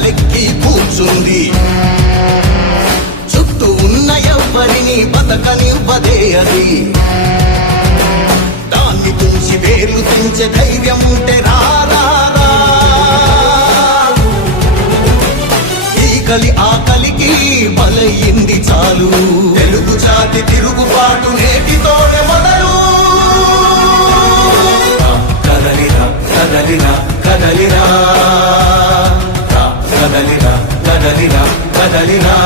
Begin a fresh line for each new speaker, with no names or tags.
తలెక్కి కూర్చుంది. చుట్టూ ఉన్న ఎవ్వరిని బతకనివ్వదే అది. దాన్ని తుంచి వేలు తుంచే ధైర్యం ఉంటే రారా ఈ కలి ఆకలికి బలయింది చాలు. తెలుగు
కదలినా.